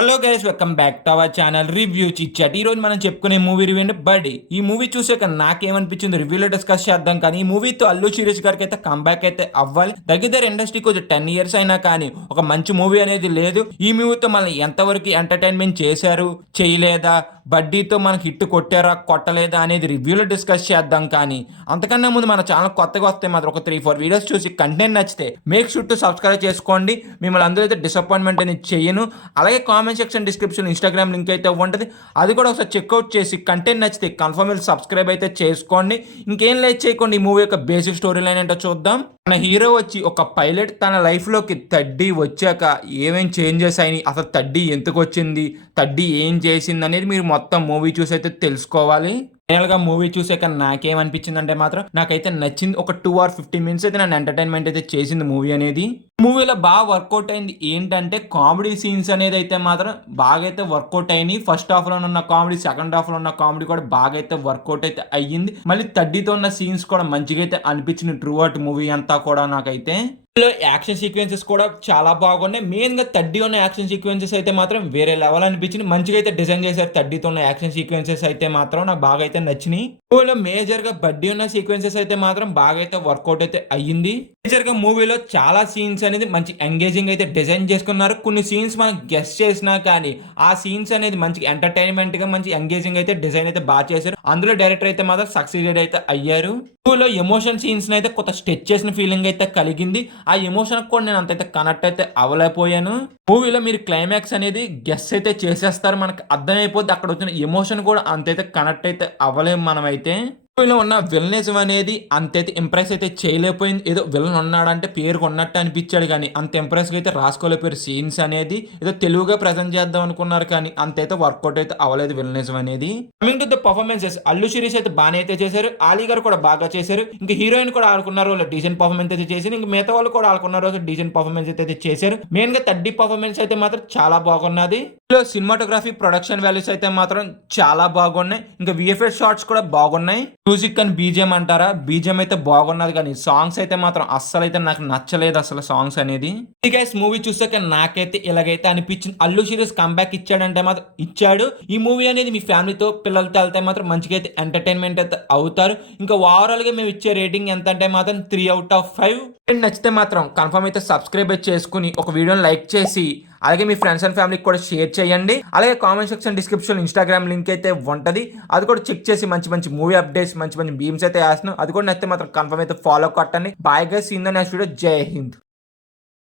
Hello guys, welcome back to our channel review chitchat. ఈ రోజు మనం చెప్పుకునే మూవీ రివ్యూ అంటే బడ్డీ. ఈ మూవీ చూసాక నాకేమనిపించింది రివ్యూలో డిస్కస్ చేద్దాం. కానీ ఈ మూవీతో అల్లు శిరీష్ గారికి అయితే కంబ్యాక్ అయితే అవ్వాలి. దగ్గర ఇండస్ట్రీ కొంచెం 10 years అయినా కానీ ఒక మంచి మూవీ అనేది లేదు. ఈ మూవీతో మనం ఎంతవరకు ఎంటర్టైన్మెంట్ చేశారు, చేయలేదా, బడ్డీతో మనకి హిట్ కొట్టారా కొట్టలేదా అనేది రివ్యూలో డిస్కస్ చేద్దాం. కానీ అంతకన్నా ముందు మన ఛానల్ కొత్తగా వస్తే మాత్రం ఒక 3-4 వీడియోస్ చూసి కంటెంట్ నచ్చితే మేక్ షూర్ టు సబ్స్క్రైబ్ చేసుకోండి. మిమ్మల్ని అందరూ అయితే డిసప్పాయింట్మెంట్ అనేది చేయను. అలాగే comment section description Instagram link అయితే ఉంటుంది, అది కూడా ఒకసారి చెక్అవుట్ చేసి కంటెంట్ నచ్చితే కన్ఫర్మ్ సబ్స్క్రైబ్ అయితే చేసుకోండి. ఇంకేం లేట్ చేయకుండా ఈ మూవీ యొక్క బేసిక్ స్టోరీ లైన్ ఏంటో చూద్దాం. మన హీరో వచ్చి ఒక పైలట్ తన లైఫ్లోకి తడ్డీ వచ్చాక ఏమేం చేంజెస్ అయినాయి, అసలు తడ్డీ ఎందుకు వచ్చింది, తడ్డీ ఏం చేసింది అనేది మీరు మొత్తం మూవీ చూసి అయితే తెలుసుకోవాలి. ఫైనల్గా మూవీ చూసాక నాకేమనిపించింది అంటే మాత్రం నాకైతే నచ్చింది. ఒక 2 or 15 minutes అయితే నన్ను ఎంటర్టైన్మెంట్ అయితే చేసింది మూవీ అనేది. మూవీలో బాగా వర్కౌట్ అయింది ఏంటంటే కామెడీ సీన్స్ అనేది అయితే మాత్రం బాగా అయితే వర్కౌట్ అయినాయి. ఫస్ట్ హాఫ్లో ఉన్న కామెడీ, సెకండ్ హాఫ్లో ఉన్న కామెడీ కూడా బాగా అయితే వర్కౌట్ అయితే అయ్యింది. మళ్ళీ తడ్డీతో ఉన్న సీన్స్ కూడా మంచిగా అయితే అనిపించింది ట్రూ అవుట్ మూవీ అంతా కూడా నాకైతే. యాక్షన్ సీక్వెన్సెస్ కూడా చాలా బాగున్నాయి. మెయిన్గా తడ్డీ ఉన్న యాక్షన్ సీక్వెన్సెస్ అయితే మాత్రం వేరే లెవెల్ అనిపించింది. మంచిగా అయితే డిజైన్ చేశారు. తడ్డీతో ఉన్న యాక్షన్ సీక్వెన్సెస్ అయితే మాత్రం నాకు బాగా అయితే నచ్చినాయి. మూవీలో మేజర్గా బడ్డీ ఉన్న సీక్వెన్సెస్ అయితే మాత్రం బాగా అయితే వర్కౌట్ అయితే అయ్యింది. మేజర్గా మూవీలో చాలా సీన్స్ అనేది మంచి ఎంగేజింగ్ అయితే డిజైన్ చేసుకున్నారు. కొన్ని సీన్స్ మనం గెస్ చేసినా కానీ ఆ సీన్స్ అనేది మంచి ఎంటర్టైన్మెంట్ గా మంచి ఎంగేజింగ్ అయితే డిజైన్ అయితే బాగా చేశారు. అందులో డైరెక్టర్ అయితే మాత్రం సక్సీడెడ్ అయితే అయ్యారు. మూవీలో ఎమోషన్ సీన్స్ అయితే కొత్త స్టెచ్ చేసిన ఫీలింగ్ అయితే కలిగింది. ఆ ఎమోషన్ కూడా నేను అంతైతే కనెక్ట్ అయితే అవ్వలేకపోయాను. మూవీలో మీరు క్లైమాక్స్ అనేది గెస్ అయితే చేసేస్తారు, మనకు అర్థమైపోద్ది. అక్కడ వచ్చిన ఎమోషన్ కూడా అంతైతే కనెక్ట్ అయితే అవ్వలేము మనమైతే. మూవీలో ఉన్న విలనిజం అనేది అంతైతే ఇంప్రెస్ అయితే చేయలేకపోయింది. ఏదో విలన్ ఉన్నాడంటే పేరుకు ఉన్నట్టు అనిపించాడు కానీ అంత ఇంప్రెస్గా అయితే రాసుకోలేకపోయారు. సీన్స్ అనేది ఏదో తెలుగుగా ప్రజెంట్ చేద్దాం అనుకున్నారు కానీ అంతైతే వర్కౌట్ అయితే అవ్వలేదు విలనిజం అనేది. Coming to the performances, Allu Sirish అయితే బాగానే అయితే చేశారు. ఆలీ గారు కూడా బాగా చేశారు. ఇంకా హీరోయిన్ కూడా ఆడుకున్నారు, వాళ్ళు డీసెంట్ పర్ఫార్మెన్స్ అయితే చేశారు. ఇంకా మిగతా వాళ్ళు కూడా ఆడుకున్నారు, డీసెంట్ పర్ఫార్మెన్స్ అయితే చేశారు. మెయిన్ గా తడ్డీ పర్ఫార్మెన్స్ అయితే మాత్రం చాలా బాగున్నది. సినిమాటోగ్రఫీ, ప్రొడక్షన్ వాల్యూస్ అయితే మాత్రం చాలా బాగున్నాయి. ఇంకా విఎఫ్ఎక్స్ షాట్స్ కూడా బాగున్నాయి. మ్యూజిక్ అని బీజిఎం అంటారా, బీజిఎం అయితే బాగున్నది కానీ సాంగ్స్ అయితే మాత్రం అస్సలు అయితే నాకు నచ్చలేదు అసలు సాంగ్స్ అనేది. ఈ గైస్ మూవీ చూసాక నాకైతే ఇలాగైతే అనిపించింది, అల్లు శిరీష్ కంబ్యాక్ ఇచ్చాడంటే మాత్రం ఇచ్చాడు. ఈ మూవీ అనేది మీ ఫ్యామిలీతో పిల్లలతో వెళ్తే మాత్రం మంచిగా అయితే ఎంటర్టైన్మెంట్ అయితే అవుతారు. ఇంకా ఓవరాల్ గా మేము ఇచ్చే రేటింగ్ ఎంత అంటే మాత్రం 3 out of 5. నచ్చితే మాత్రం కన్ఫర్మ్ అయితే సబ్స్క్రైబ్ చేసుకుని ఒక వీడియోని లైక్ చేసి అలాగే మీ ఫ్రెండ్స్ అండ్ ఫ్యామిలీకి కూడా షేర్ చేయండి. అలాగే comment section description Instagram link అయితే ఉంటుంది, అది కూడా చెక్ చేసి మంచి మంచి మూవీ అప్డేట్స్, మంచి మంచి బీమ్స్ అయితే వేస్తున్నాం. అది కూడా నచ్చితే మాత్రం కన్ఫర్మ్ అయితే ఫాలో కొట్టండి. Bye guys, seen the next video. జై హింద్.